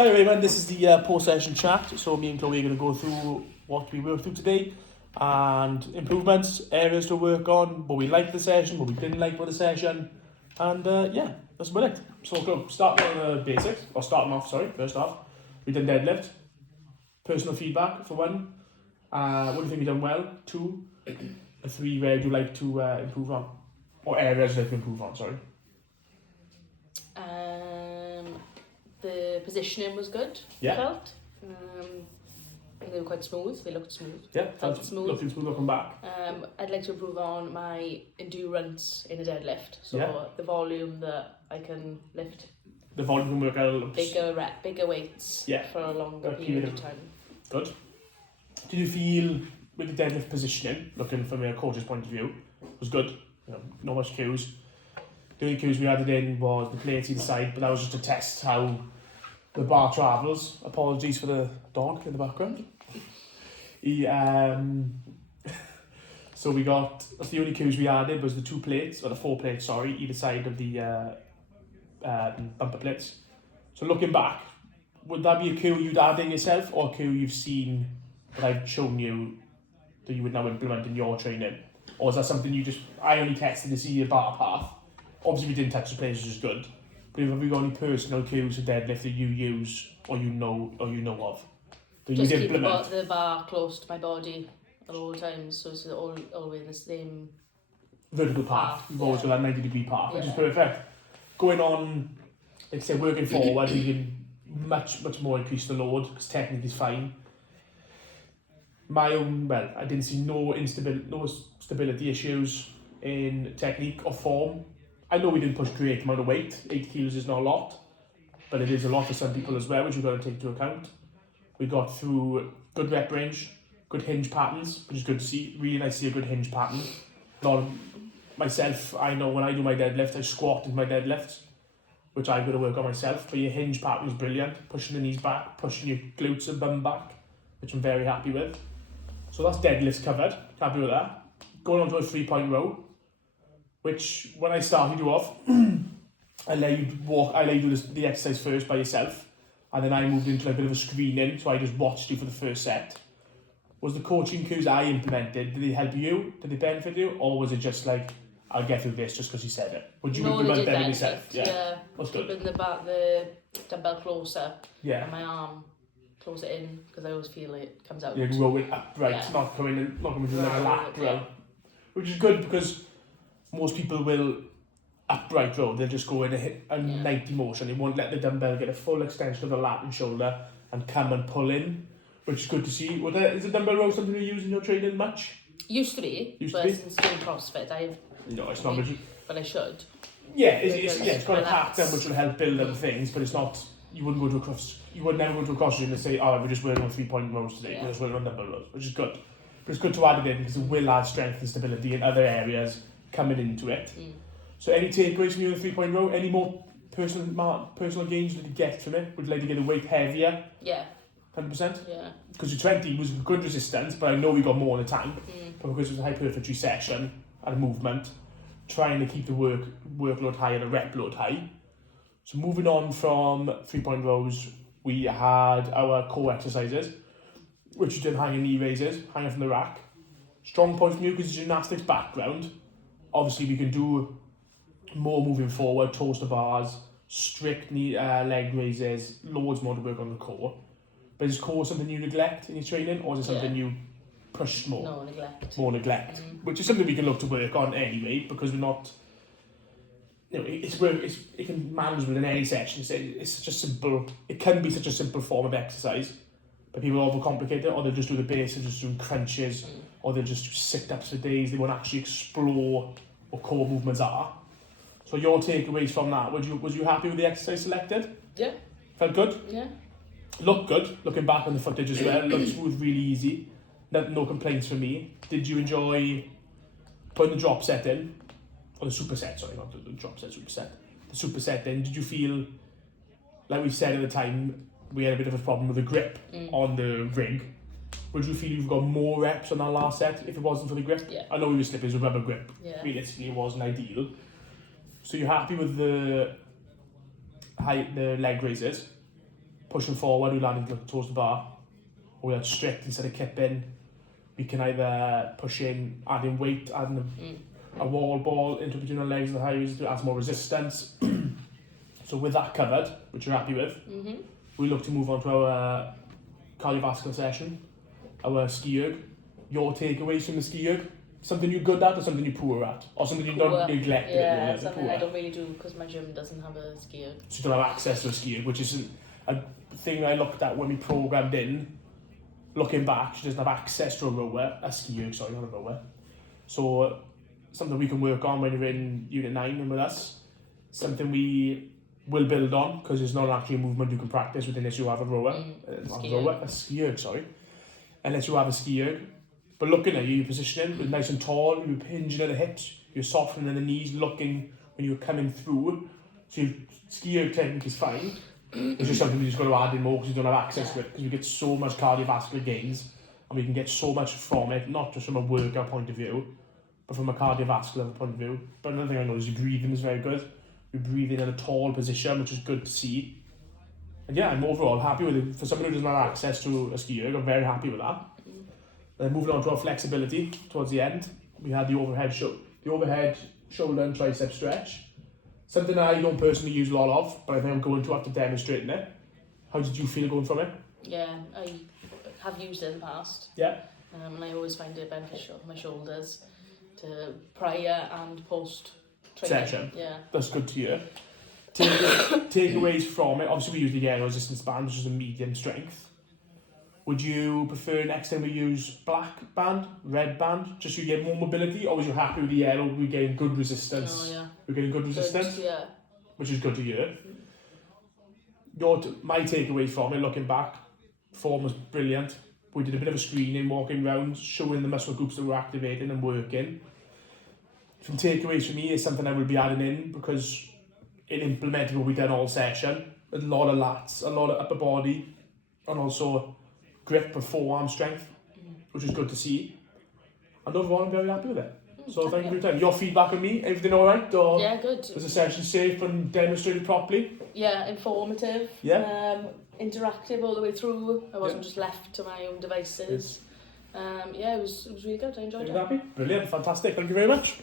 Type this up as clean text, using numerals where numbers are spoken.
Hi everyone, this is the post-session chat. So me and Chloe are going to go through what we worked through today and improvements, areas to work on, what we liked the session, what we didn't like with the session, and yeah, that's about it. So go starting on the basics, or starting off, sorry, first off, we did deadlift, personal feedback for one, what do you think we done well, 2, and 3, where would you like to improve on, or areas you'd like to improve on, sorry. The positioning was good. Yeah. I felt. They were quite smooth. They looked smooth. Yeah, Felt smooth. Looking smooth looking back. I'd like to improve on my endurance in a deadlift. So the volume that I can lift. The volume can work out. Bigger weights for a longer period of time. Good. Did you feel with the deadlift positioning, looking from a coach's point of view, was good? You know, not much cues. The only cues we added in was the plates either side, but that was just to test how the bar travels. Apologies for the dog in the background. So we got, that's the only cues we added was the 2 plates, or the 4 plates, sorry, either side of the bumper plates. So looking back, would that be a cue you'd add in yourself, or a cue you've seen that I've shown you that you would now implement in your training? Or is that something I only tested to see your bar path? Obviously we didn't touch the plates, which is good. But have you got any personal cues for deadlift that you use or you know of? That Just you'd keep implement? the bar close to my body at all times, so it's always the same Vertical path. You've always got that 90-degree path, which is Yeah. perfect. Going on, like I say, working forward, you can much more increase the load because technique is fine. I didn't see no stability issues in technique or form. I know we didn't push great amount of weight. 8 kilos is not a lot, but it is a lot for some people as well, which we've got to take into account. We got through good rep range, good hinge patterns, which is good to see. Really nice to see a good hinge pattern. Myself, I know when I do my deadlift, I squat in my deadlifts, which I've got to work on myself, but your hinge pattern is brilliant. Pushing the knees back, pushing your glutes and bum back, which I'm very happy with. So that's deadlifts covered, happy with that. Going on to a 3-point row, which when I started you off, I let you do the exercise first by yourself, and then I moved into a bit of a screening, so I just watched you for the first set. Was the coaching cues I implemented, did they help you? Did they benefit you? Or was it just like, I'll get through this just because you said it? Would you implement them yourself? Yeah. That's good. Keeping the dumbbell closer Yeah. and my arm closer in, because I always feel it comes out. Yeah, rolling upright, not coming through like a lap row. Which is good because most people will upright row, they'll just go in a 90 motion. They won't let the dumbbell get a full extension of the lat and shoulder and come and pull in, which is good to see. Is the dumbbell row something you use in your training much? Used to be, but since doing CrossFit, No, it's not much. But I should. Yeah, it's got a pattern which will help build other things, but it's not. You wouldn't never go to a cross gym and say, "Oh, we're just working on 3-point rows today. We're just working on dumbbell rows," which is good. But it's good to add it in because it will add strength and stability in other areas coming into it. So any takeaways from you in the 3-point row? Any more personal gains that you get from it? Would you like to get the weight heavier? Yeah. 100%? Yeah. Because your 20 was good resistance, but I know we got more in the tank. But because it was a hypertrophy session and a movement, trying to keep the workload high and the rep load high. So moving on from 3-point rows, we had our core exercises, which we did hanging knee raises, hanging from the rack. Strong point from you because it's gymnastics background. Obviously we can do more moving forward, toes to bars, strict knee, leg raises, loads more to work on the core. But is core something you neglect in your training, or is it something you push more? No, neglect. More neglect, which is something we can look to work on anyway, because we're not. You know, it can manage within any section. It's such a simple. It can be such a simple form of exercise, but people overcomplicate it, or they'll just do the basics, just doing crunches, or they'll just do sit-ups for days. They won't actually explore what core movements are. So your takeaways from that? Was you happy with the exercise selected? Yeah. Felt good? Yeah. Looked good. Looking back on the footage as well, looked smooth, really easy. No complaints from me. Did you enjoy putting the drop set in? Or the superset, sorry, not the drop set, superset. The superset in, did you feel, like we said at the time, we had a bit of a problem with the grip on the rig. Would you feel you've got more reps on that last set if it wasn't for the grip? Yeah. I know we were slipping with rubber grip. Yeah. Realistically, it wasn't ideal. So you're happy with the leg raises? pushing forward, we landed towards the bar, or we had strict instead of kipping. We can either push in, adding weight, adding a wall ball into between our legs and the highs to add more resistance. So with that covered, which you're happy with, we look to move on to our cardiovascular session, our ski erg. Your takeaways from the ski erg? Something you're good at or something you're poor at? Or something you don't neglect? Yeah, something I don't really do because my gym doesn't have a ski erg. So you don't have access to a ski erg, which is a thing I looked at when we programmed in. Looking back, she doesn't have access to a ski erg, sorry, not a rower. So something we can work on when you're in Unit 9 and with us. Something we will build on because it's not actually a movement you can practice with unless you have a rower. A ski erg, sorry. Unless you have a ski erg. But looking at you, you're positioning, you're nice and tall, you're hinging at the hips, you're softening the knees, looking when you're coming through. So your ski erg technique is fine. It's just something we just got to add in more because you don't have access to it. Because we get so much cardiovascular gains and we can get so much from it, not just from a workout point of view, but from a cardiovascular point of view. But another thing I know is your breathing is very good. You're breathing in a tall position, which is good to see. And yeah, I'm overall happy with it. For someone who doesn't have access to a ski erg, I'm very happy with that. Then moving on to our flexibility towards the end, we had the overhead shoulder and tricep stretch. Something I don't personally use a lot of, but I think I'm going to after demonstrating it. How did you feel going from it? Yeah, I have used it in the past. Yeah. And I always find it beneficial for my shoulders to prior and post training. Session. Yeah. That's good to hear. Takeaways from it. Obviously we use the air resistance band, which is a medium strength. Would you prefer next time we use black band, red band, just so you get more mobility, or was you happy with the yellow? We're getting good resistance. Oh, yeah. We're getting good resistance, yeah. Which is good to hear. My takeaway from it, looking back, form was brilliant. We did a bit of a screening, walking around, showing the muscle groups that were activating and working. Some takeaways for me is something I will be adding in because it implemented what we done all session. A lot of lats, a lot of upper body, and also grip and forearm strength, which is good to see. And overall, I'm very happy with it. So thank you for your time. Your feedback on me, everything all right? Or yeah, good. was the session safe and demonstrated properly? Yeah, informative. Yeah. Interactive all the way through. I wasn't just left to my own devices. Yeah, it was really good. I enjoyed it. Happy? Brilliant, fantastic. Thank you very much.